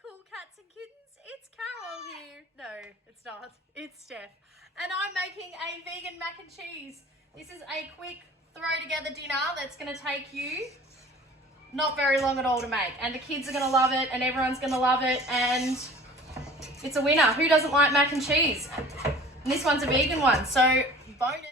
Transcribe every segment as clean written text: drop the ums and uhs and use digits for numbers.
cool cats and kittens. It's Carol here. No, it's not. It's Steph. And I'm making a vegan mac and cheese. This is a quick throw together dinner that's going to take you not very long at all to make. And the kids are going to love it and everyone's going to love it. And it's a winner. Who doesn't like mac and cheese? And this one's a vegan one. So bonus.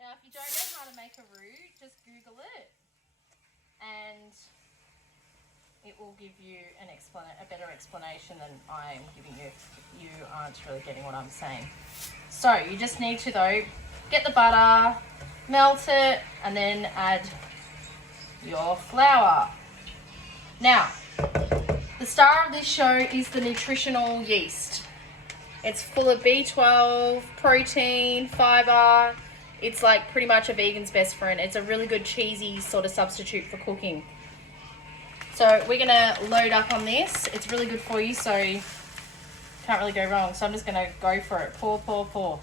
Now, if you don't know how to make a roux, just Google it and it will give you a better explanation than I'm giving you. You aren't really getting what I'm saying. So you just need to, though, get the butter, melt it, and then add your flour. Now, the star of this show is the nutritional yeast. It's full of B12, protein, fiber. It's like pretty much a vegan's best friend. It's a really good cheesy sort of substitute for cooking. So we're gonna load up on this. It's really good for you, so you can't really go wrong. So I'm just gonna go for it. Pour, pour, pour.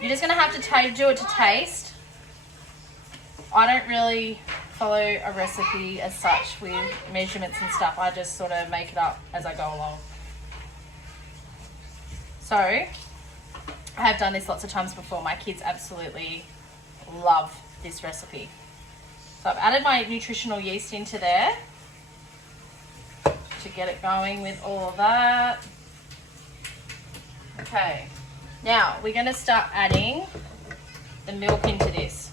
You're just gonna have to do it to taste. I don't really follow a recipe as such with measurements and stuff. I just sort of make it up as I go along. So I have done this lots of times before. My kids absolutely love this recipe. So I've added my nutritional yeast into there to get it going with all of that. Okay, now we're going to start adding the milk into this.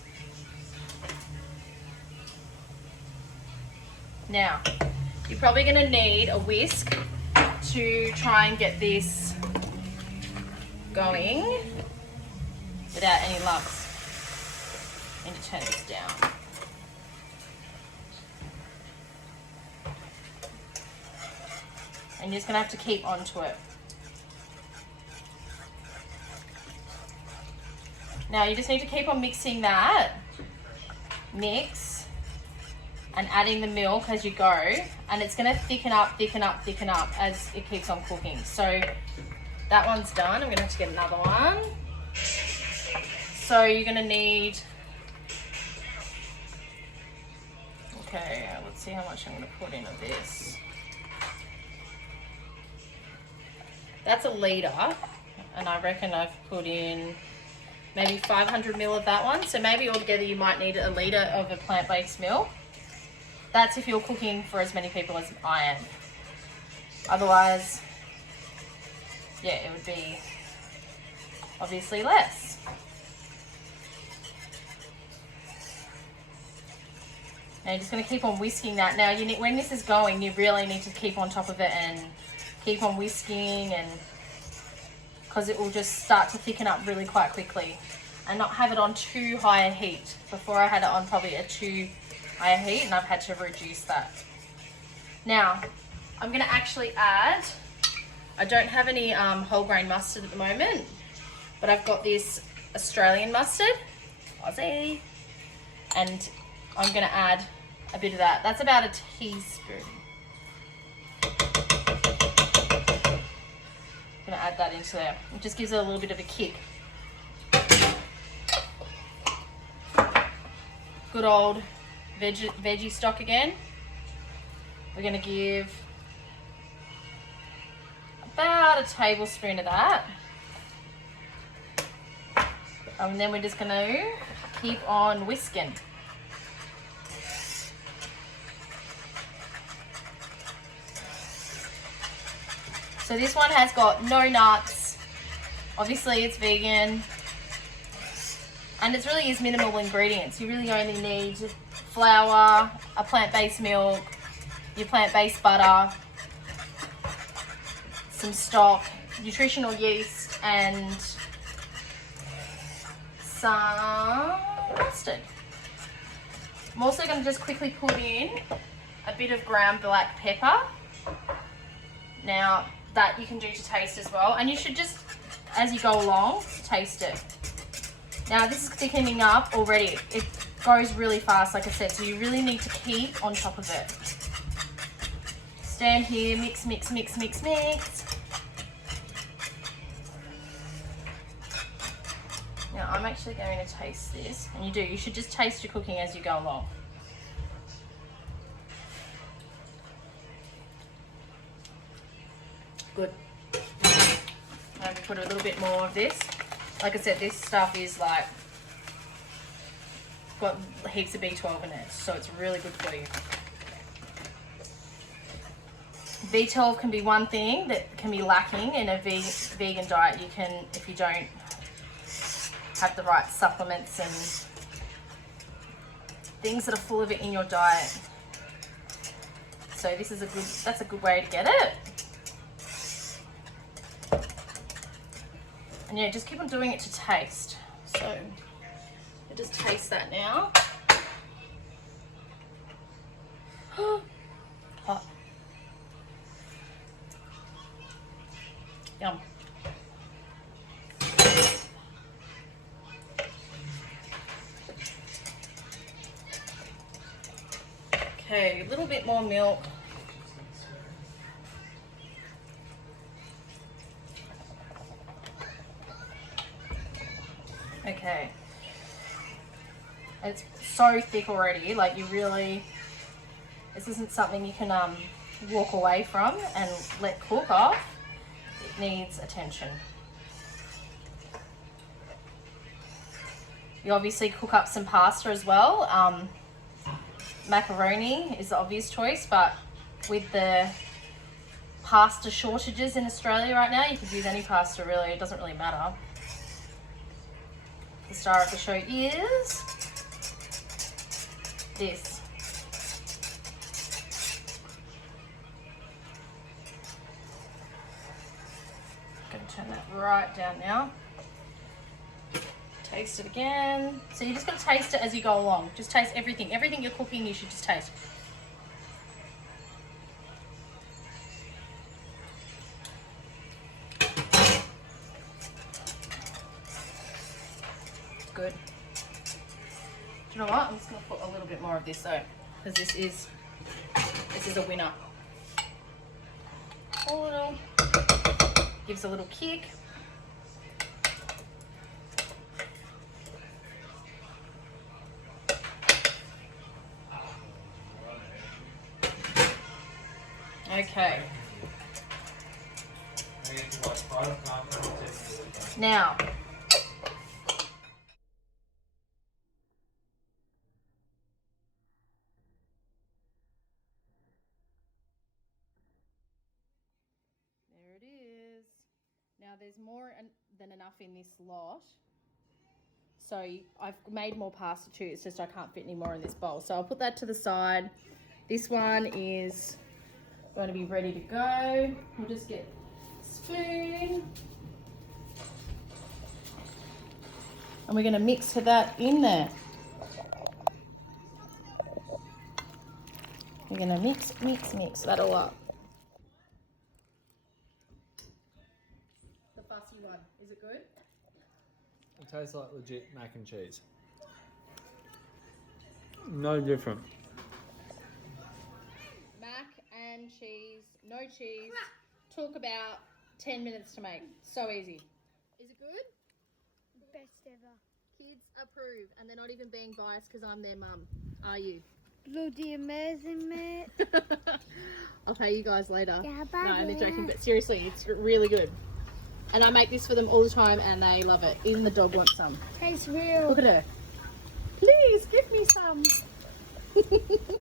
Now, you're probably going to need a whisk to try and get this going without any lumps. I need to turn this down. And you're just going to have to keep onto it. Now you just need to keep on mixing that. Mix and adding the milk as you go. And it's going to thicken up, thicken up, thicken up as it keeps on cooking. So that one's done. I'm going to have to get another one. So you're going to need... Okay, let's see how much I'm going to put in of this. That's a litre, and I reckon I've put in maybe 500 ml of that one. So maybe altogether you might need a litre of a plant-based milk. That's if you're cooking for as many people as I am. Otherwise, yeah, it would be obviously less. Now you're just going to keep on whisking that. Now, when this is going, you really need to keep on top of it and keep on whisking, and because it will just start to thicken up really quite quickly, and not have it on too high a heat. Before I had it on probably a too high a heat, and I've had to reduce that. Now I'm going to actually add, I don't have any whole grain mustard at the moment, but I've got this Australian mustard, Aussie, and I'm going to add a bit of that. That's about a teaspoon. I'm going to add that into there. It just gives it a little bit of a kick. good old veggie stock again. We're going to give about a tablespoon of that. And then we're just going to keep on whisking. So this one has got no nuts. Obviously it's vegan. And it really is minimal ingredients. You really only need flour, a plant-based milk, your plant-based butter, some stock, nutritional yeast, and some mustard. I'm also going to just quickly put in a bit of ground black pepper. Now that you can do to taste as well, and you should just, as you go along, taste it. Now this is thickening up already. It goes really fast, like I said, so you really need to keep on top of it. Stand here, mix, mix, mix, mix, mix. Now I'm actually going to taste this, and you should just taste your cooking as you go along. Good. Maybe put a little bit more of this. Like I said, this stuff is like got heaps of B12 in it, so it's really good for you. B12 can be one thing that can be lacking in a vegan diet. You can, if you don't have the right supplements and things that are full of it in your diet. So this is that's a good way to get it. And yeah, just keep on doing it to taste. So I just taste that now. Hot. Yum. Okay, a little bit more milk. Okay. It's so thick already, like you really, this isn't something you can walk away from and let cook off. It needs attention. You obviously cook up some pasta as well. Macaroni is the obvious choice, but with the pasta shortages in Australia right now, you could use any pasta really, it doesn't really matter. The star of the show is this. I'm going to turn that right down now. Taste it again. So you just got to taste it as you go along. Just taste everything. Everything you're cooking, you should just taste. Good. Do you know what? I'm just going to put a little bit more of this though, because this is a winner. A little, gives a little kick. Okay. Now, there it is. Now there's more than enough in this lot. So I've made more pasta too, it's just I can't fit any more in this bowl. So I'll put that to the side. This one is going to be ready to go. We'll just get a spoon. And we're going to mix that in there. We're going to mix that all up. The fussy one, is it good? It tastes like legit mac and cheese. No different. Mac and cheese, no cheese. Took about 10 minutes to make. So easy. Is it good? Best ever. Kids approve, and they're not even being biased because I'm their mum. Are you? Bloody amazing, mate. I'll pay you guys later. Yeah, No, I'm bye. joking, but seriously, it's really good. And I make this for them all the time, and they love it. Even the dog wants some. Tastes real. Look at her. Please give me some.